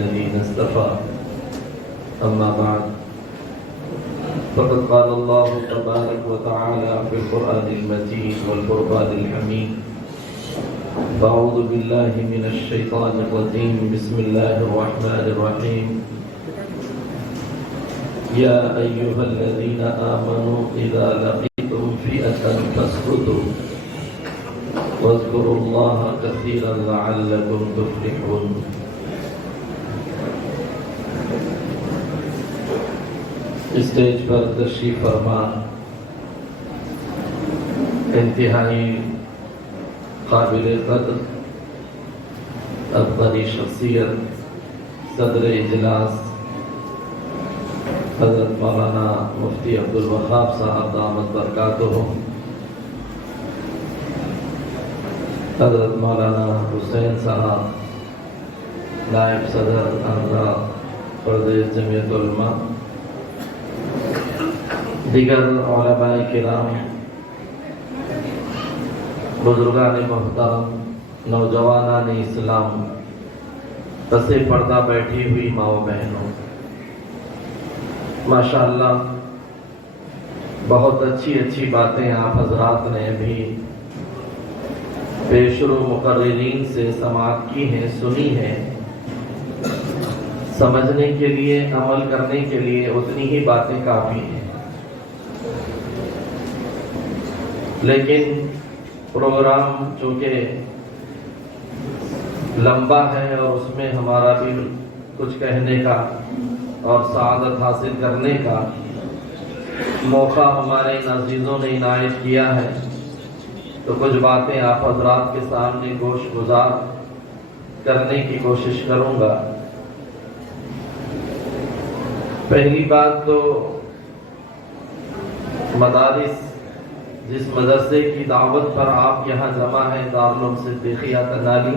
الذين اصطفى أما بعد فقد قال الله تبارك وتعالى في القرآن المجيد والفرقان الحميد أعوذ بالله من الشيطان الرجيم بسم الله الرحمن الرحيم يا أيها الذين آمنوا إذا لقيتم فئة فاثبتوا واذكروا الله كثيرا لعلكم تفلحون. اسٹیج پر تشریف فرما انتہائی قابل قدر افغانی شخصیت صدر اجلاس حضرت مولانا مفتی عبدالوہاب صاحب دامت برکاتہ، حضرت مولانا حسین صاحب نائب صدر آندھرا پردیش جمعیت علماء، دیگر علماء کرام، بزرگان محترم، نوجوانان اسلام، پس پردہ بیٹھی ہوئی ماں و بہنوں، ماشاءاللہ بہت اچھی باتیں آپ حضرات نے بھی پیشرو مقررین سے سماعت کی ہیں، سنی ہیں۔ سمجھنے کے لیے، عمل کرنے کے لیے اتنی ہی باتیں کافی ہیں، لیکن پروگرام چونکہ لمبا ہے اور اس میں ہمارا بھی کچھ کہنے کا اور سعادت حاصل کرنے کا موقع ہمارے ان عزیزوں نے عنایت کیا ہے، تو کچھ باتیں آپ حضرات کے سامنے گوش گزار کرنے کی کوشش کروں گا۔ پہلی بات تو مدارس، جس مدرسے کی دعوت پر آپ یہاں جمع ہیں، دارالعلوم صدیقیہ تنالی،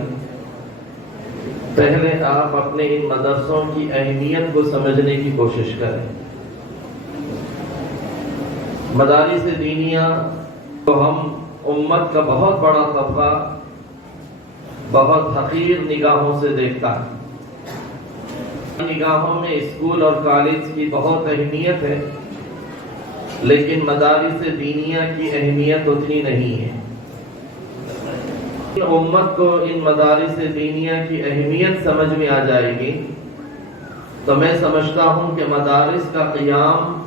پہلے آپ اپنے ان مدرسوں کی اہمیت کو سمجھنے کی کوشش کریں۔ مدارس دینیہ تو ہم امت کا بہت بڑا طبقہ بہت حقیر نگاہوں سے دیکھتا ہے۔ نگاہوں میں اسکول اور کالج کی بہت اہمیت ہے، لیکن مدارس دینیہ کی اہمیت اتنی نہیں ہے۔ امت کو ان مدارس دینیہ کی اہمیت سمجھ میں آ جائے گی تو میں سمجھتا ہوں کہ مدارس کا قیام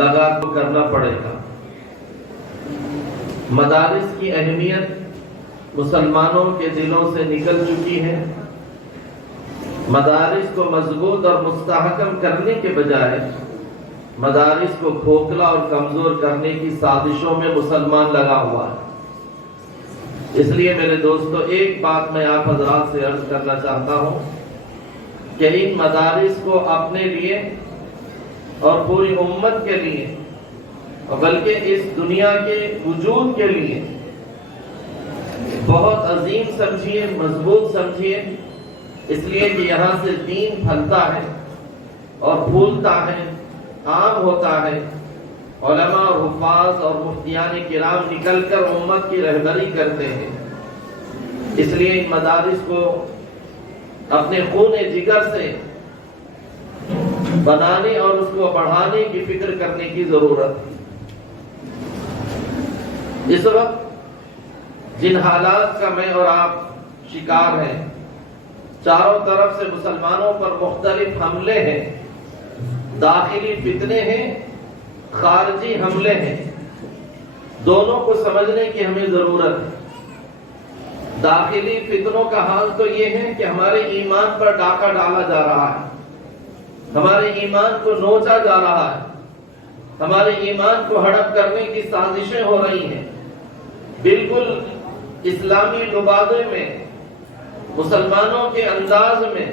لگا تو کرنا پڑے گا۔ مدارس کی اہمیت مسلمانوں کے دلوں سے نکل چکی ہے۔ مدارس کو مضبوط اور مستحکم کرنے کے بجائے مدارس کو کھوکھلا اور کمزور کرنے کی سازشوں میں مسلمان لگا ہوا ہے۔ اس لیے میرے دوستو، ایک بات میں آپ حضرات سے عرض کرنا چاہتا ہوں کہ ان مدارس کو اپنے لیے اور پوری امت کے لیے، بلکہ اس دنیا کے وجود کے لیے بہت عظیم سمجھیے، مضبوط سمجھیے، اس لیے کہ یہاں سے دین پھلتا ہے اور پھولتا ہے، عام ہوتا ہے۔ علماء اور حفاظ اور مفتیان کرام نکل کر امت کی رہبری کرتے ہیں۔ اس لیے ان مدارس کو اپنے خون جگر سے بنانے اور اس کو بڑھانے کی فکر کرنے کی ضرورت ہے۔ اس وقت جن حالات کا میں اور آپ شکار ہیں، چاروں طرف سے مسلمانوں پر مختلف حملے ہیں، داخلی فتنے ہیں، خارجی حملے ہیں، دونوں کو سمجھنے کی ہمیں ضرورت ہے۔ داخلی فتنوں کا حال تو یہ ہے کہ ہمارے ایمان پر ڈاکہ ڈالا جا رہا ہے، ہمارے ایمان کو نوچا جا رہا ہے، ہمارے ایمان کو ہڑپ کرنے کی سازشیں ہو رہی ہیں۔ بالکل اسلامی لبادے میں، مسلمانوں کے انداز میں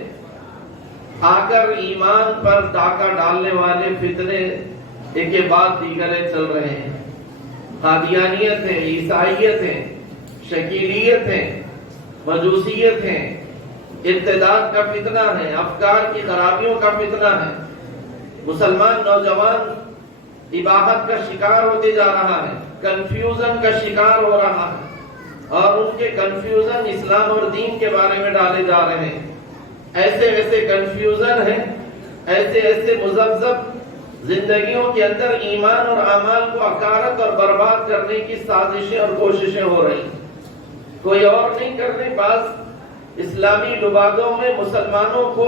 آ کر ایمان پر ڈاکہ ڈالنے والے فتنے ایک کے بعد دیگرے چل رہے ہیں۔ قادیانیت ہے، عیسائیت ہے، شکیلیت ہے، مجوسیت ہے، ارتداد کا فتنہ ہے، افکار کی خرابیوں کا فتنہ ہے۔ مسلمان نوجوان اباحت کا شکار ہوتے جا رہا ہے، کنفیوژن کا شکار ہو رہا ہے، اور ان کے کنفیوژن اسلام اور دین کے بارے میں ڈالے جا رہے ہیں۔ ایسے ایسے کنفیوژن ہیں، ایسے ایسے مذبذب زندگیوں کے اندر ایمان اور اعمال کو اکارت اور برباد کرنے کی سازشیں اور کوششیں ہو رہی ہیں۔ کوئی اور نہیں کر رہے، بعض اسلامی لبادوں میں مسلمانوں کو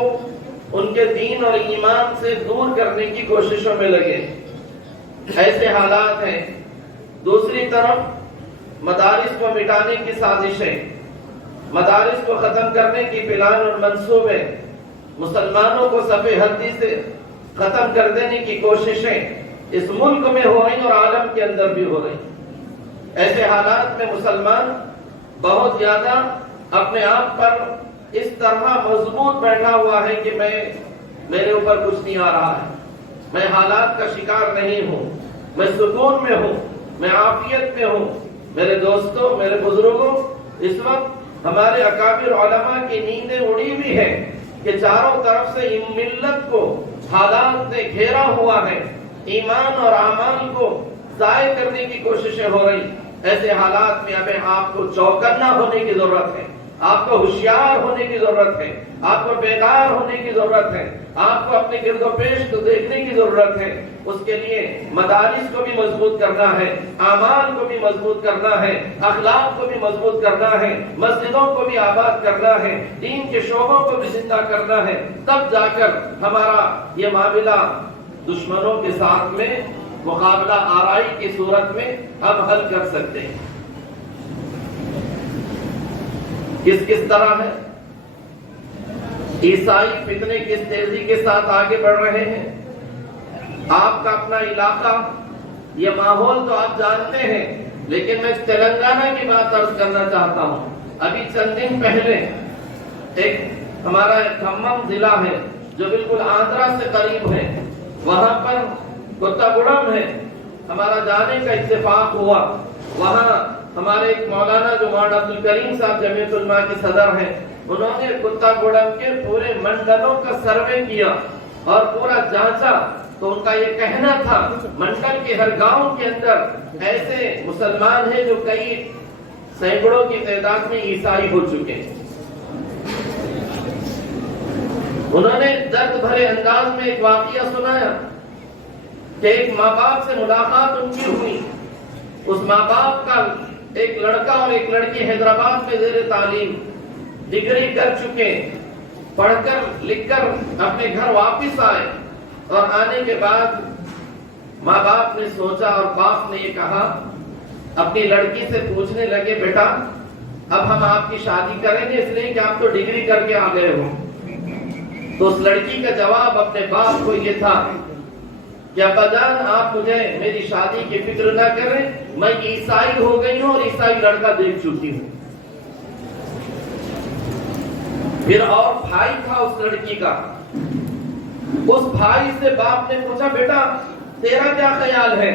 ان کے دین اور ایمان سے دور کرنے کی کوششوں میں لگے، ایسے حالات ہیں۔ دوسری طرف مدارس کو مٹانے کی سازشیں، مدارس کو ختم کرنے کی پلان اور منصوبے، مسلمانوں کو صفِ ہلدی سے ختم کر دینے کی کوششیں اس ملک میں ہو رہی اور عالم کے اندر بھی ہو رہی۔ ایسے حالات میں مسلمان بہت زیادہ اپنے آپ پر اس طرح مضبوط بیٹھا ہوا ہے کہ میرے اوپر کچھ نہیں آ رہا ہے، میں حالات کا شکار نہیں ہوں، میں سکون میں ہوں، میں عافیت میں ہوں۔ میرے دوستوں، میرے بزرگوں، اس وقت ہمارے اکابر علماء کی نیندیں اڑی ہوئی ہیں کہ چاروں طرف سے ان ملت کو حالات نے گھیرا ہوا ہے، ایمان اور اعمال کو ضائع کرنے کی کوششیں ہو رہی۔ ایسے حالات میں ہمیں آپ کو چوکنا ہونے کی ضرورت ہے، آپ کو ہوشیار ہونے کی ضرورت ہے، آپ کو بیدار ہونے کی ضرورت ہے، آپ کو اپنے گرد و پیش کو دیکھنے کی ضرورت ہے۔ اس کے لیے مدارس کو بھی مضبوط کرنا ہے، اعمال کو بھی مضبوط کرنا ہے، اخلاق کو بھی مضبوط کرنا ہے، مسجدوں کو بھی آباد کرنا ہے، دین کے شعبوں کو بھی زندہ کرنا ہے۔ تب جا کر ہمارا یہ معاملہ دشمنوں کے ساتھ میں مقابلہ آرائی کی صورت میں ہم حل کر سکتے ہیں۔ کس طرح ہے؟ عیسائی فتنے کس تیزی کے ساتھ آگے بڑھ رہے ہیں۔ آپ کا اپنا علاقہ، یہ ماحول تو آپ جانتے ہیں، لیکن میں تلنگانہ کی بات عرض کرنا چاہتا ہوں۔ ابھی چند دن پہلے ایک ہمارا کھمم ضلع ہے جو بالکل آندھرا سے قریب ہے، وہاں پر کوتاگوڑم ہے، ہمارا جانے کا اتفاق ہوا۔ وہاں ہمارے ایک مولانا جو مولانا عبد الکریم صاحب جمعیت علماء کے صدر ہیں، انہوں نے کوتاگوڑم کے پورے منڈلوں کا سروے کیا اور پورا جانچا، تو ان کا یہ کہنا تھا منڈل کے ہر گاؤں کے اندر ایسے مسلمان ہیں جو کئی سینکڑوں کی تعداد میں عیسائی ہو چکے ہیں۔ انہوں نے درد بھرے انداز میں ایک واقعہ سنایا کہ ایک ماں باپ سے ملاقات ان کی ہوئی۔ اس ماں باپ کا ایک لڑکا اور ایک لڑکی حیدرآباد میں زیر تعلیم، ڈگری کر چکے، پڑھ کر لکھ کر اپنے گھر واپس آئے، اور آنے کے بعد ماں باپ نے سوچا اور باپ نے یہ کہا، اپنی لڑکی سے پوچھنے لگے، بیٹا اب ہم آپ کی شادی کریں گے اس لیے کہ آپ تو ڈگری کر کے آ گئے ہو۔ تو اس لڑکی کا جواب اپنے باپ کو یہ تھا کہ ابا جان آپ مجھے میری شادی کی فکر نہ کریں، میں عیسائی ہو گئی ہوں اور عیسائی لڑکا دیکھ چکی ہوں۔ پھر اور بھائی تھا اس لڑکی کا، اس بھائی سے باپ نے پوچھا، بیٹا تیرا کیا خیال ہے؟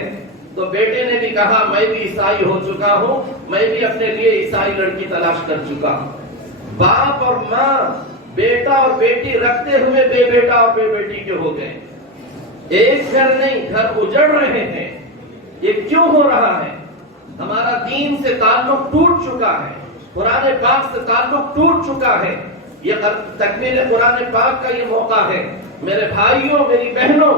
تو بیٹے نے بھی کہا، میں بھی عیسائی ہو چکا ہوں، میں بھی اپنے لیے عیسائی لڑکی تلاش کر چکا ہوں۔ باپ اور ماں، بیٹا اور بیٹی رکھتے ہوئے بے بیٹا اور بے بیٹی کے ہو گئے۔ ایک گھر نہیں، گھر اجڑ رہے ہیں۔ یہ کیوں ہو رہا ہے؟ ہمارا دین سے تعلق ٹوٹ چکا ہے، قرآن پاک سے تعلق ٹوٹ چکا ہے۔ یہ تکمیل قرآن پاک کا یہ موقع ہے۔ میرے بھائیوں، میری بہنوں،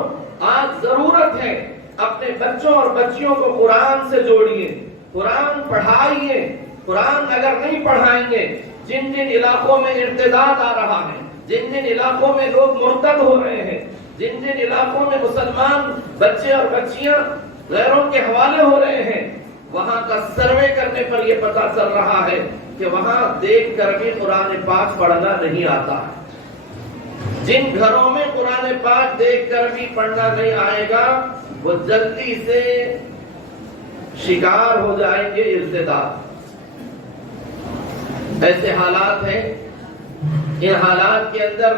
آج ضرورت ہے اپنے بچوں اور بچیوں کو قرآن سے جوڑیے، قرآن پڑھائیے۔ قرآن اگر نہیں پڑھائیں گے، جن جن علاقوں میں ارتداد آ رہا ہے، جن جن علاقوں میں لوگ مرتد ہو رہے ہیں، جن جن علاقوں میں مسلمان بچے اور بچیاں غیروں کے حوالے ہو رہے ہیں، وہاں کا سروے کرنے پر یہ پتہ چل رہا ہے کہ وہاں دیکھ کر بھی قرآن پاک پڑھنا نہیں آتا ہے۔ جن گھروں میں قرآن پاک دیکھ کر بھی پڑھنا نہیں آئے گا، وہ جلدی سے شکار ہو جائیں گے ارتداد۔ ایسے حالات ہیں، ان حالات کے اندر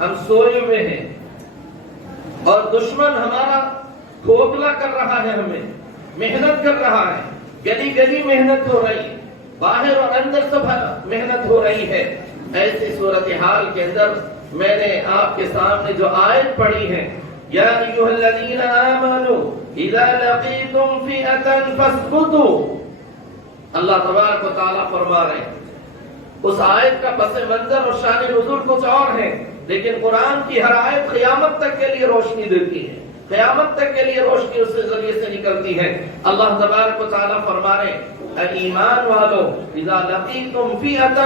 ہم سوئے ہوئے ہیں اور دشمن ہمارا کھوکھلا کر رہا ہے، ہمیں محنت کر رہا ہے، گلی گلی محنت ہو رہی ہے، باہر اور اندر سب محنت ہو رہی ہے۔ ایسی صورتحال کے اندر میں نے آپ کے سامنے جو آیت پڑھی ہے، یا ایھا الذین آمنوا اذا لقیتم فئۃ فاثبتوا، اللہ تبارک و تعالیٰ فرما رہے ہیں اس آیت کا پس منظر اور شان نزول کچھ اور ہے، لیکن قرآن کی ہر آیت قیامت تک کے لیے روشنی دیتی ہے، قیامت تک کے لیے روشنی اس ذریعے سے نکلتی ہے۔ اللہ تبارک و تعالیٰ فرما رہے اے ایمان والو اذا لقیتم فئۃ،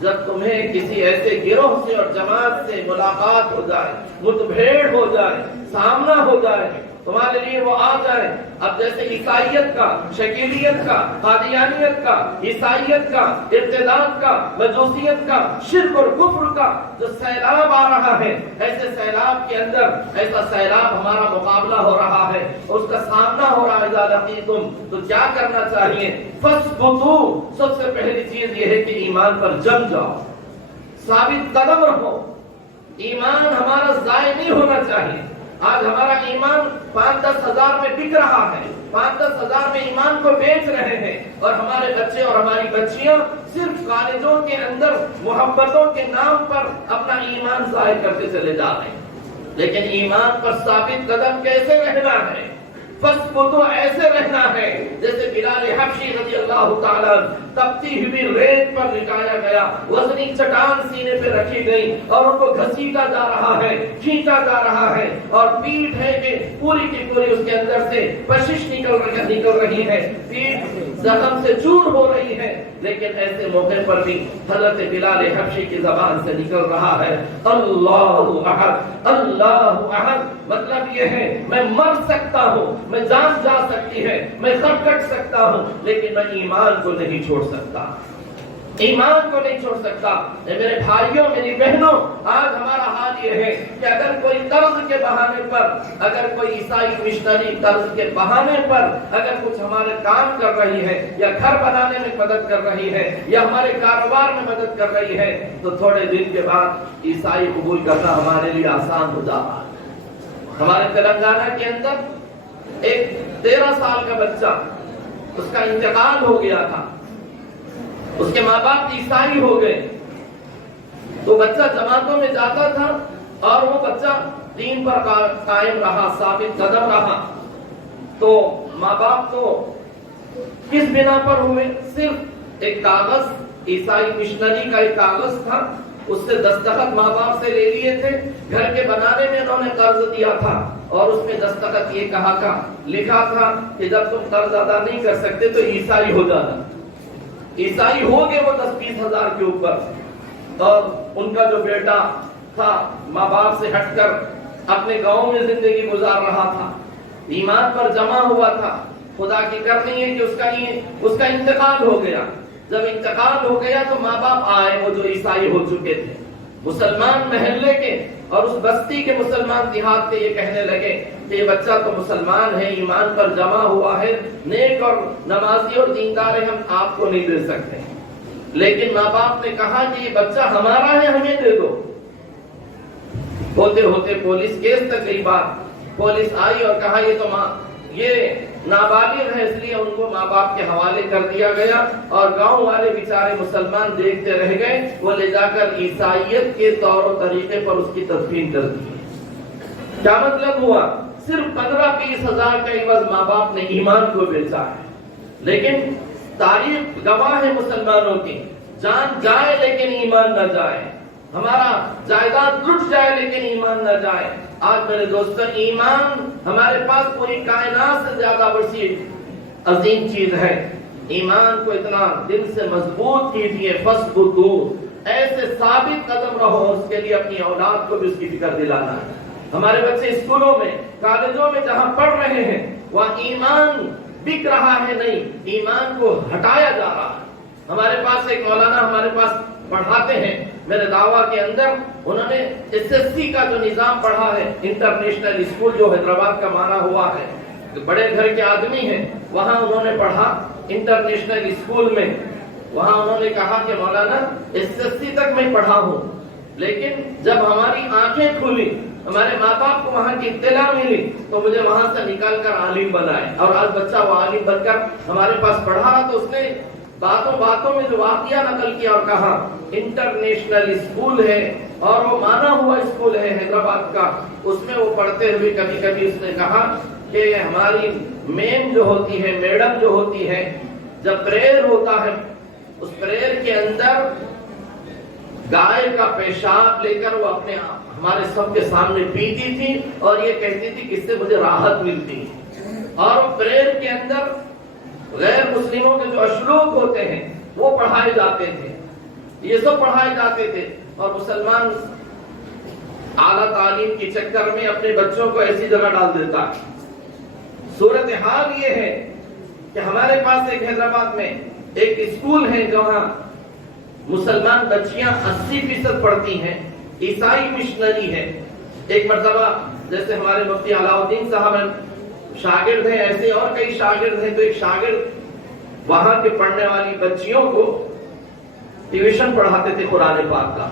جب تمہیں کسی ایسے گروہ سے اور جماعت سے ملاقات ہو جائے، متبھیڑ ہو جائے، سامنا ہو جائے، تمہارے لیے وہ آ جائے۔ اب جیسے عیسائیت کا، شکیلیت کا، قادیانیت کا، عیسائیت کا، ارتداد کا، مجوسیت کا، شرک اور کفر کا جو سیلاب آ رہا ہے، ایسے سیلاب کے اندر ایسا سیلاب ہمارا مقابلہ ہو رہا ہے، اس کا سامنا ہو رہا ہے۔ اذا لقیتم، تو کیا کرنا چاہیے؟ فاثبتوا، سب سے پہلی چیز یہ ہے کہ ایمان پر جم جاؤ، ثابت قدم رہو۔ ایمان ہمارا ضائع نہیں ہونا چاہیے۔ آج ہمارا ایمان 5-10 ہزار میں بک رہا ہے، 5-10 ہزار میں ایمان کو بیچ رہے ہیں، اور ہمارے بچے اور ہماری بچیاں صرف کالجوں کے اندر محبتوں کے نام پر اپنا ایمان ضائع کرتے چلے جا رہے ہیں۔ لیکن ایمان پر ثابت قدم کیسے رہنا ہے؟ فاثبتوا، ایسے رہنا ہے جیسے بلال حبشی رضی اللہ تعالیٰ تپتی ہوئی ریت پر لٹایا گیا، وزنی چٹان سینے پہ رکھی گئی اور ان کو گھسیٹا جا رہا ہے، کھینچا جا رہا ہے، اور پیٹھ ہے کہ پوری کی پوری اس کے اندر سے بشش نکل رہی ہے، پیٹھ زخم سے چور ہو رہی ہے، لیکن ایسے موقع پر بھی حضرت بلال حبشی کی زبان سے نکل رہا ہے اللہ احد، اللہ احد۔ مطلب یہ ہے میں مر سکتا ہوں، میں جان جا سکتی ہے، میں سب کٹ سکتا ہوں، لیکن میں ایمان کو نہیں چھوڑ سکتا، ایمان کو نہیں چھوڑ سکتا۔ میرے بھائیوں، میری بہنوں، آج ہمارا حال یہ ہے کہ اگر کوئی طرز کے بہانے پر، اگر کوئی عیسائی مشنری طرز کے بہانے پر اگر کچھ ہمارے کام کر رہی ہے، یا گھر بنانے میں مدد کر رہی ہے، یا ہمارے کاروبار میں مدد کر رہی ہے، تو تھوڑے دن کے بعد عیسائی قبول کرنا ہمارے لیے آسان ہو جاتا ہے۔ ہمارے تلنگانہ کے اندر ایک 13 سال کا بچہ، اس کا انتقال ہو گیا تھا، اس کے ماں باپ عیسائی ہو گئے، تو بچہ جماعتوں میں جاتا تھا اور وہ بچہ دین پر قائم رہا، ثابت قدم رہا۔ تو ماں باپ تو کس بنا پر ہوئے؟ صرف ایک کاغذ، عیسائی مشنری کا ایک کاغذ تھا، اس سے دستخط ماں باپ سے لے لیے تھے، گھر کے بنانے میں انہوں نے قرض دیا تھا، اور اس میں دستخط یہ لکھا تھا کہ جب تم قرض ادا نہیں کر سکتے تو عیسائی ہو جانا۔ عیسائی ہو گئے وہ 10-20 ہزار کے اوپر، اور ان کا جو بیٹا تھا ماں باپ سے ہٹ کر اپنے گاؤں میں زندگی گزار رہا تھا، ایمان پر جمع ہوا تھا۔ خدا کی کرنی ہے کہ اس کا انتقال ہو گیا۔ جب انتقال ہو گیا تو ماں باپ آئے، وہ جو عیسائی ہو چکے تھے، مسلمان محلے کے اور اس بستی کے مسلمان دیہات کے، یہ کہنے لگے کہ یہ بچہ تو مسلمان ہے، ایمان پر جمع ہوا ہے، نیک اور نمازی اور دیندار ہے، ہم آپ کو نہیں دے سکتے۔ لیکن ماں باپ نے کہا کہ یہ بچہ ہمارا ہے، ہمیں دے دو۔ ہوتے ہوتے پولیس کیس تک گئی بات، پولیس آئی اور کہا یہ نابالغ ہے، اس لیے ان کو ماں باپ کے حوالے کر دیا گیا، اور گاؤں والے بیچارے مسلمان دیکھتے رہ گئے، وہ لے جا کر عیسائیت کے طور و طریقے پر اس کی تدفین کر دی۔ کیا مطلب ہوا؟ صرف 15-20 ہزار کا عوض ماں باپ نے ایمان کو بیچا ہے۔ لیکن تاریخ گواہ ہے مسلمانوں کی، جان جائے لیکن ایمان نہ جائے، ہمارا جائیداد لٹ جائے لیکن ایمان نہ جائے۔ آج میرے دوستوں، ایمان ہمارے پاس پوری کائنات سے زیادہ بڑی عظیم چیز ہے۔ ایمان کو اتنا دل سے مضبوط کیجیے، فاثبتوا، ایسے ثابت قدم رہو، اس کے لیے اپنی اولاد کو بھی اس کی فکر دلانا ہے۔ ہمارے بچے اسکولوں میں، کالجوں میں جہاں پڑھ رہے ہیں، وہاں ایمان بک رہا ہے نہیں، ایمان کو ہٹایا جا رہا ہے۔ ہمارے پاس ایک مولانا ہمارے پاس پڑھاتے ہیں، میرے دعویٰ کے اندر انہوں نے SSC کا جو نظام پڑھا ہے، انٹرنیشنل اسکول جو حیدرآباد کا مانا ہوا ہے، بڑے گھر کے آدمی ہیں، وہاں انہوں نے پڑھا انٹرنیشنل اسکول میں۔ وہاں انہوں نے کہا کہ مولانا SSC تک میں پڑھا ہوں، لیکن جب ہماری آنکھیں کھلی، ہمارے ماں باپ کو وہاں کی اطلاع ملی، تو مجھے وہاں سے نکال کر عالم بنائے، اور آج بچہ وہ عالم بن کر ہمارے پاس پڑھا، تو اس نے باتوں میں جو واقعہ نقل کیا اور کہا انٹرنیشنل اسکول ہے، اور وہ مانا ہوا اسکول ہے حیدرآباد کا، اس میں وہ پڑھتے ہوئے کبھی کبھی اس نے کہا کہ ہماری میم جو ہوتی ہے، میڈم جو ہوتی ہے، جب پریئر ہوتا ہے، اس پریئر کے اندر گائے کا پیشاب لے کر وہ اپنے ہمارے سب کے سامنے پیتی تھی اور یہ کہتی تھی کہ اس سے مجھے راحت ملتی ہے. اور پریئر کے اندر غیر مسلموں کے جو اشلوک ہوتے ہیں وہ پڑھائے جاتے تھے, یہ سب پڑھائے جاتے تھے. اور مسلمان اعلیٰ تعلیم کے چکر میں اپنے بچوں کو ایسی جگہ ڈال دیتا ہے. صورتحال یہ ہے کہ ہمارے پاس ایک حیدرآباد میں ایک اسکول ہے جہاں مسلمان بچیاں 80% پڑھتی ہیں, عیسائی مشنری ہے. ایک مرتبہ جیسے ہمارے مفتی علاء الدین صاحب شاگرد ہیں, ایسے اور کئی شاگرد ہیں, تو ایک شاگرد وہاں کے پڑھنے والی بچیوں کو ٹیوشن پڑھاتے تھے قرآن پاک کا.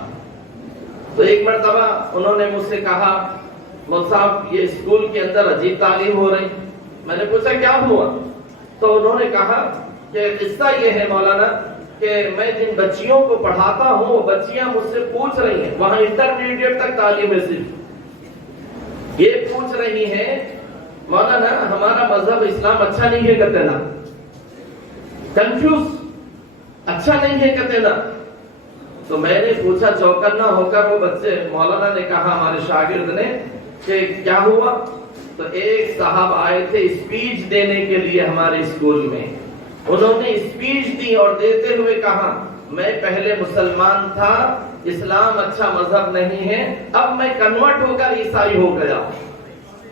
تو ایک مرتبہ انہوں نے مجھ سے کہا مول صاحب یہ اسکول کے اندر عجیب تعلیم ہو رہی. میں نے پوچھا کیا ہوا؟ تو انہوں نے کہا کہ قصہ یہ ہے مولانا کہ میں جن بچیوں کو پڑھاتا ہوں وہ بچیاں مجھ سے پوچھ رہی ہیں, وہاں انٹرمیڈیٹ تک تعلیم ہے, صرف یہ پوچھ رہی ہیں مولانا ہمارا مذہب اسلام اچھا نہیں ہے کہتے نا, کنفیوز, اچھا نہیں ہے کہتے نا. تو میں نے پوچھا چوکنا ہو کر, وہ بچے مولانا نے کہا ہمارے شاگرد نے کہ کیا ہوا؟ تو ایک صاحب آئے تھے اسپیچ دینے کے لیے ہمارے اسکول میں. انہوں نے اسپیچ دی اور دیتے ہوئے کہا میں پہلے مسلمان تھا, اسلام اچھا مذہب نہیں ہے, اب میں کنورٹ ہو کر عیسائی ہو گیا.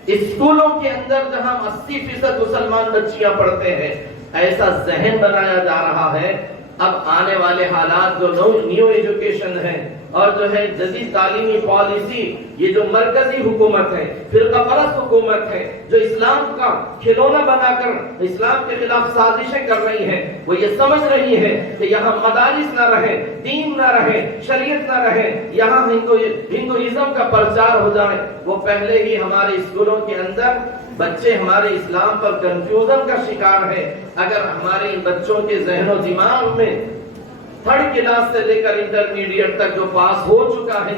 اسکولوں کے اندر جہاں 80% مسلمان بچیاں پڑھتے ہیں ایسا ذہن بنایا جا رہا ہے. اب آنے والے حالات جو نیو ایجوکیشن ہے اور جو ہے جدید تعلیمی پالیسی, یہ جو مرکزی حکومت ہے, فرقہ پرست حکومت ہے, جو اسلام کا کھلونا بنا کر اسلام کے خلاف سازشیں کر رہی ہے, وہ یہ سمجھ رہی ہے کہ یہاں مدارس نہ رہے, دین نہ رہے, شریعت نہ رہے, یہاں ہندوازم کا پرچار ہو جائے. وہ پہلے ہی ہمارے اسکولوں کے اندر بچے ہمارے اسلام پر کنفیوژن کا شکار ہے. اگر ہمارے ان بچوں کے ذہن و دماغ میں تھرڈ کلاس سے لے کر انٹرمیڈیٹ تک جو پاس ہو چکا ہے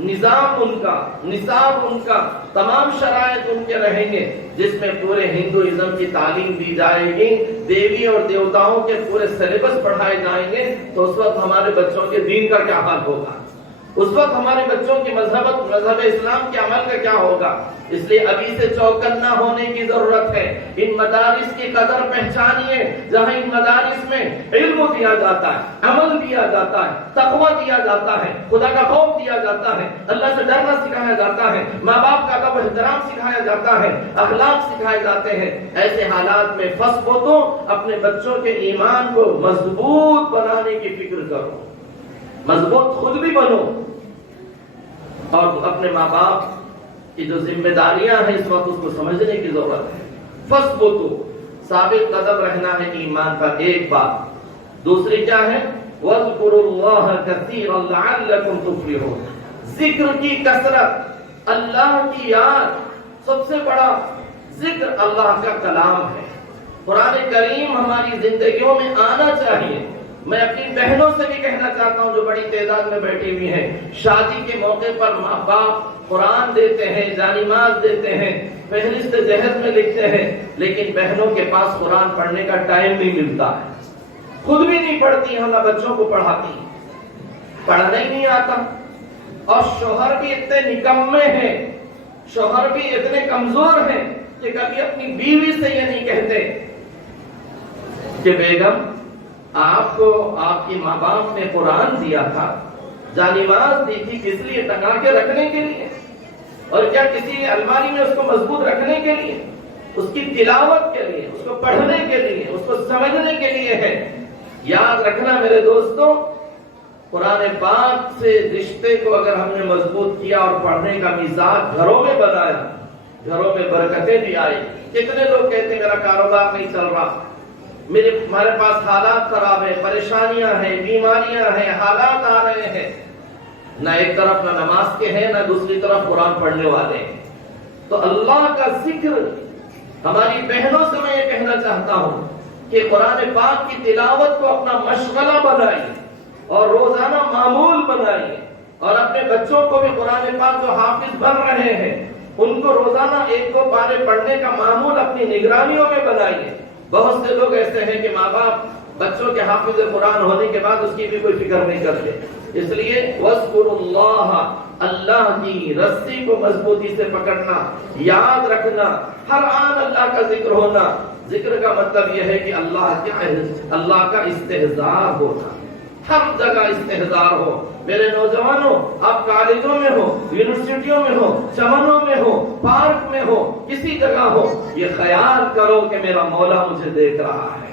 نظام ان کا تمام شرائط ان کے رہیں گے جس میں پورے ہندوازم کی تعلیم دی جائے گی, دیوی اور دیوتاؤں کے پورے سلیبس پڑھائے جائیں گے, تو اس وقت ہمارے بچوں کے دین کا کیا حال ہوگا, اس وقت ہمارے بچوں کی مذہب اسلام کے عمل کا کیا ہوگا. اس لیے ابھی سے چوکنا ہونے کی ضرورت ہے. ان مدارس کی قدر پہچانیے جہاں ان مدارس میں علم دیا جاتا ہے, عمل دیا جاتا ہے, تقویٰ دیا جاتا ہے, خدا کا خوف دیا جاتا ہے, اللہ سے ڈرنا سکھایا جاتا ہے, ماں باپ کا ادب و احترام سکھایا جاتا ہے, اخلاق سکھائے جاتے ہیں. ایسے حالات میں پھنس ہو تو اپنے بچوں کے ایمان کو مضبوط بنانے کی فکر کرو, مضبوط خود بھی بنو, اور اپنے ماں باپ کی جو ذمہ داریاں ہیں اس وقت اس کو سمجھنے کی ضرورت ہے. فَاثْبُتُوا, ثابت قدم رہنا ہے ایمان پر. ایک بات. دوسری کیا ہے؟ وَاذْكُرُوا اللَّهَ كَثِيرًا لَعَلَّكُمْ تُفْلِحُونَ, ذکر کی کثرت, اللہ کی یاد. سب سے بڑا ذکر اللہ کا کلام ہے. قرآن کریم ہماری زندگیوں میں آنا چاہیے. میں اپنی بہنوں سے بھی کہنا چاہتا ہوں جو بڑی تعداد میں بیٹھی ہوئی ہیں, شادی کے موقع پر ماں باپ قرآن دیتے ہیں, جانماز دیتے ہیں, فہرست جہیز میں لکھتے ہیں, لیکن بہنوں کے پاس قرآن پڑھنے کا ٹائم نہیں ملتا ہے. خود بھی نہیں پڑھتی ہیں, نہ بچوں کو پڑھاتی, پڑھنا ہی نہیں آتا. اور شوہر بھی اتنے نکمے ہیں, شوہر بھی اتنے کمزور ہیں کہ کبھی اپنی بیوی سے یہ نہیں کہتے کہ بیگم آپ کو آپ کی ماں باپ نے قرآن دیا تھا, جانماز دی تھی, کس لیے؟ ٹنگا کے رکھنے کے لیے, اور کیا کسی الماری میں اس کو مضبوط رکھنے کے لیے, اس کی تلاوت کے لیے, اس کو پڑھنے کے لیے, اس کو سمجھنے کے لیے ہے. یاد رکھنا میرے دوستوں, قرآن پاک سے رشتے کو اگر ہم نے مضبوط کیا اور پڑھنے کا مزاج گھروں میں بنایا, گھروں میں برکتیں بھی آئی. کتنے لوگ کہتے ہیں میرا کاروبار نہیں چل رہا, ہمارے پاس حالات خراب ہیں, پریشانیاں ہیں, بیماریاں ہیں, حالات آ رہے ہیں, نہ ایک طرف نہ نماز کے ہیں, نہ دوسری طرف قرآن پڑھنے والے ہیں. تو اللہ کا ذکر, ہماری بہنوں سے میں یہ کہنا چاہتا ہوں کہ قرآن پاک کی تلاوت کو اپنا مشغلہ بنائیے اور روزانہ معمول بنائیے, اور اپنے بچوں کو بھی قرآن پاک جو حافظ بن رہے ہیں ان کو روزانہ 1-2 پارے پڑھنے کا معمول اپنی نگرانیوں میں بنائیے. بہت سے لوگ ایسے ہیں کہ ماں باپ بچوں کے حافظ قرآن ہونے کے بعد اس کی بھی کوئی فکر نہیں کرتے, اس لیے وَاذْكُرُوا اللَّهَ، اللہ کی رسی کو مضبوطی سے پکڑنا، یاد رکھنا، ہر آن اللہ کا ذکر ہونا۔ ذکر کا مطلب یہ ہے کہ اللہ کا استحضار ہونا، ہر جگہ استحضار ہو۔ میرے نوجوانوں، آپ کالجوں میں ہو، یونیورسٹیوں میں ہو، چمنوں میں ہو، پارک میں ہو، کسی جگہ ہو، یہ خیال کرو کہ میرا مولا مجھے دیکھ رہا ہے۔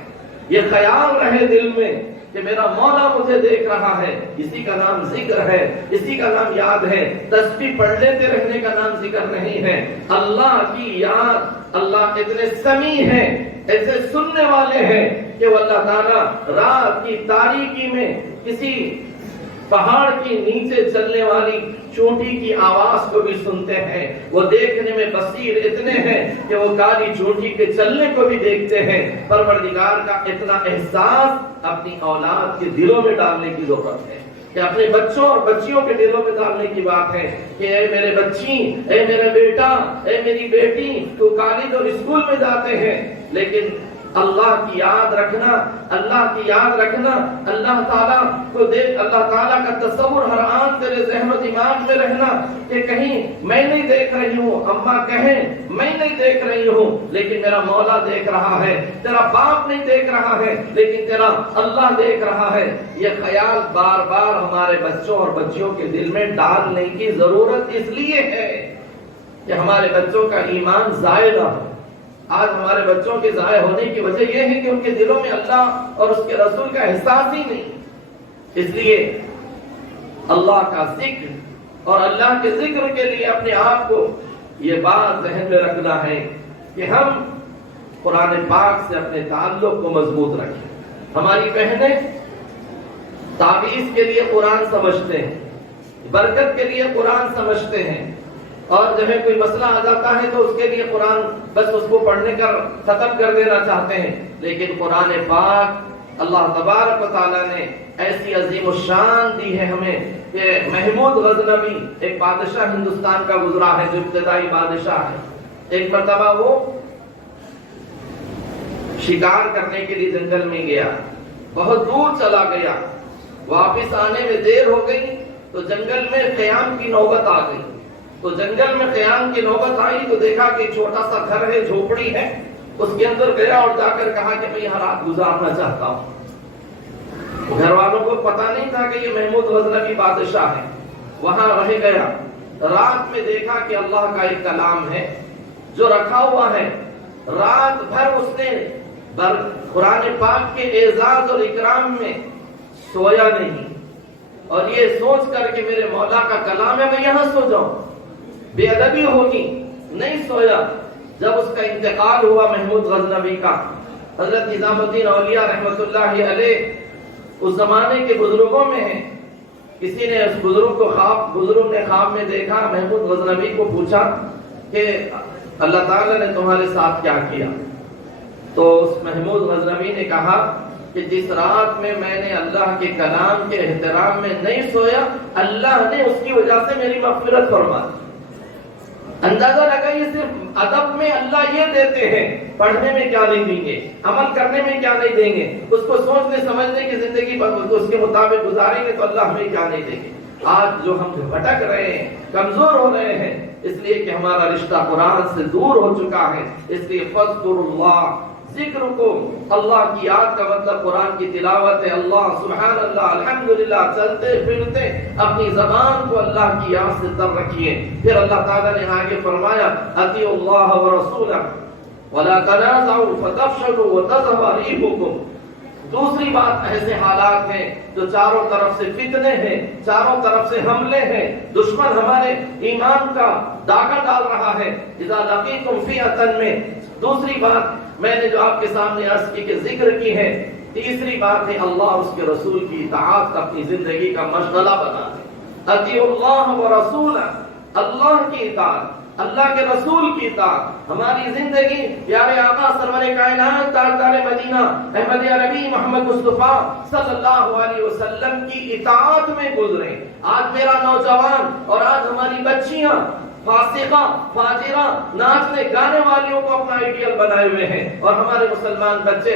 یہ خیال رہے دل میں کہ میرا مولا مجھے دیکھ رہا ہے۔ اسی کا نام ذکر ہے، اسی کا نام یاد ہے۔ تسبیح پڑھ لیتے رہنے کا نام ذکر نہیں ہے۔ اللہ کی یاد، اللہ اتنے سمیع ہیں، ایسے سننے والے ہیں کہ وہ اللہ تعالیٰ رات کی تاریکی میں کسی پہاڑ کی نیچے چلنے والی چونٹی کی آواز کو بھی سنتے ہیں۔ وہ دیکھنے میں بصیر اتنے ہیں کہ وہ کالی چونٹی کے چلنے کو بھی دیکھتے ہیں۔ پروردگار کا اتنا احساس اپنی اولاد کے دلوں میں ڈالنے کی ضرورت ہے، کہ اپنے بچوں اور بچیوں کے دلوں میں ڈالنے کی بات ہے کہ اے میرے بچی، اے میرا بیٹا، اے میری بیٹی، تو کالج اور اسکول میں جاتے ہیں لیکن اللہ کی یاد رکھنا، اللہ کی یاد رکھنا، اللہ تعالیٰ کو دیکھ، اللہ تعالیٰ کا تصور ہر آن تیرے ذہن و دماغ میں رہنا کہ کہیں میں نہیں دیکھ رہی ہوں، اماں کہیں میں نہیں دیکھ رہی ہوں لیکن میرا مولا دیکھ رہا ہے، تیرا باپ نہیں دیکھ رہا ہے لیکن تیرا اللہ دیکھ رہا ہے۔ یہ خیال بار بار ہمارے بچوں اور بچیوں کے دل میں ڈالنے کی ضرورت اس لیے ہے کہ ہمارے بچوں کا ایمان ضائع نہ ہو۔ آج ہمارے بچوں کے ضائع ہونے کی وجہ یہ ہے کہ ان کے دلوں میں اللہ اور اس کے رسول کا احساس ہی نہیں۔ اس لیے اللہ کا ذکر اور اللہ کے ذکر کے لیے اپنے آپ کو یہ بات ذہن میں رکھنا ہے کہ ہم قرآن پاک سے اپنے تعلق کو مضبوط رکھیں۔ ہماری بہنیں تعویذ کے لیے قرآن سمجھتے ہیں، برکت کے لیے قرآن سمجھتے ہیں، اور جب کوئی مسئلہ آ جاتا ہے تو اس کے لیے قرآن بس اس کو پڑھنے کر ختم کر دینا چاہتے ہیں، لیکن قرآن پاک اللہ تبارک و تعالیٰ نے ایسی عظیم الشان دی ہے ہمیں کہ محمود غزنوی ایک بادشاہ ہندوستان کا گزرا ہے جو ابتدائی بادشاہ ہے۔ ایک مرتبہ وہ شکار کرنے کے لیے جنگل میں گیا، بہت دور چلا گیا، واپس آنے میں دیر ہو گئی تو جنگل میں قیام کی نوبت آ گئی۔ تو جنگل میں قیام کی نوبت آئی تو دیکھا کہ چھوٹا سا گھر ہے، جھوپڑی ہے، اس کے اندر گیا اور جا کر کہا کہ میں یہاں رات گزارنا چاہتا ہوں۔ گھر والوں کو پتا نہیں تھا کہ یہ محمود غزنوی بادشاہ ہے، وہاں رہ گیا۔ رات میں دیکھا کہ اللہ کا ایک کلام ہے جو رکھا ہوا ہے، رات بھر اس نے قرآن پاک کے اعزاز اور اکرام میں سویا نہیں، اور یہ سوچ کر کہ میرے مولا کا کلام ہے میں یہاں سو جاؤں، بے ادبی ہوگی، نہیں سویا۔ جب اس کا انتقال ہوا محمود غزنوی کا، حضرت نظام الدین اولیاء رحمۃ اللہ علیہ اس زمانے کے بزرگوں میں ہیں، کسی نے اس بزرگ نے خواب میں دیکھا، محمود غزنوی کو پوچھا کہ اللہ تعالیٰ نے تمہارے ساتھ کیا کیا؟ تو اس محمود غزنوی نے کہا کہ جس رات میں نے اللہ کے کلام کے احترام میں نہیں سویا، اللہ نے اس کی وجہ سے میری مغفرت فرما دی۔ اندازہ لگا یہ صرف ادب میں اللہ یہ دیتے ہیں، پڑھنے میں کیا نہیں دیں گے، عمل کرنے میں کیا نہیں دیں گے، اس کو سوچنے سمجھنے کی زندگی اس کے مطابق گزاریں گے تو اللہ ہمیں کیا نہیں دیں گے۔ آج جو ہم بھٹک رہے ہیں، کمزور ہو رہے ہیں، اس لیے کہ ہمارا رشتہ قرآن سے دور ہو چکا ہے۔ اس لیے فذکروا اللہ، ذکر کو، اللہ کی یاد کا مطلب قرآن کی تلاوت ہے، اللہ سبحان اللہ الحمدللہ، چلتے پھرتے اپنی زبان کو اللہ کی یاد سے تر رکھیے۔ پھر اللہ تعالیٰ نے آگے فرمایا اطیعوا اللہ ورسولہ ولا تنازعوا فتفشلوا وتذهب ريحكم۔ دوسری بات ایسے حالات ہیں جو چاروں طرف سے فتنے ہیں، چاروں طرف سے حملے ہیں، دشمن ہمارے ایمان کا داغا ڈال رہا ہے۔ اذا لقيتم فئة میں دوسری بات میں نے جو آپ کے سامنے عرض کی کہ ذکر کی ہے۔ تیسری بات ہے اللہ اور اس کے رسول کی اطاعت اپنی زندگی کا مشغلہ بنا دے۔ اطیعوا اللہ ورسولہ، اللہ کی اطاعت، اللہ کے رسول کی اطاعت، ہماری زندگی پیارے آقا سرور کائنات تاجدار مدینہ احمد عربی محمد مصطفیٰ صلی اللہ علیہ وسلم کی اطاعت میں گزرے۔ آج میرا نوجوان اور آج ہماری بچیاں فاسقہ فاجرہ ناچنے گانے والیوں کو اپنا آئیڈیل بنائے ہوئے ہیں، اور ہمارے مسلمان بچے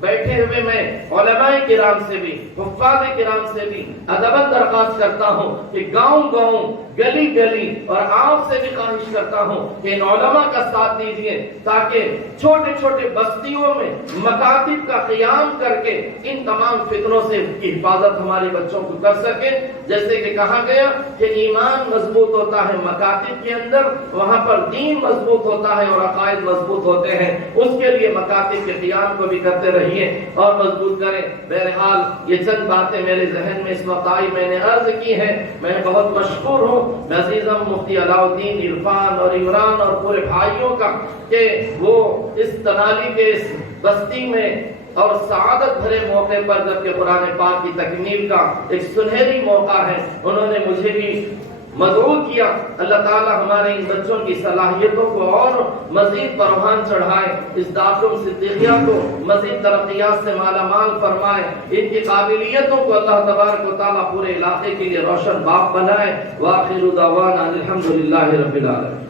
بیٹھے ہوئے میں علماء کرام سے بھی حفاظ کرام سے بھی ادباً درخواست کرتا ہوں کہ گاؤں گاؤں گلی گلی اور آپ سے بھی خواہش کرتا ہوں کہ ان علماء کا ساتھ دیجیے تاکہ چھوٹے چھوٹے بستیوں میں مکاتب کا قیام کر کے ان تمام فتنوں سے کی حفاظت ہمارے بچوں کو کر سکیں. جیسے کہ کہا گیا کہ ایمان مضبوط ہوتا ہے مکاتب کے اندر، وہاں پر دین مضبوط ہوتا ہے اور عقائد مضبوط ہوتے ہیں. اس کے لیے مکاتب کے قیام کو بھی کرتے رہیے اور مضبوط کریں. بہرحال یہ چند باتیں میرے ذہن میں اس وقت آئی، میں نے عرض کی ہے. میں بہت مشکور ہوں عزیزم مفتی علاء الدین عرفان اور عمران اور پورے بھائیوں کا کہ وہ اس تنالی کے اس بستی میں اور سعادت بھرے موقع پر جبکہ قرآن پاک کی تکمیل کا ایک سنہری موقع ہے، انہوں نے مجھے بھی مدعو کیا. اللہ تعالی ہمارے ان بچوں کی صلاحیتوں کو اور مزید پروان چڑھائے، اس دارالعلوم صدیقیہ کو مزید ترقیات سے مالا مال فرمائے، ان کی قابلیتوں کو اللہ تبارک و تعالی پورے علاقے کے لیے روشن باغ بنائے. وآخر دعوانا الحمدللہ رب العالمین.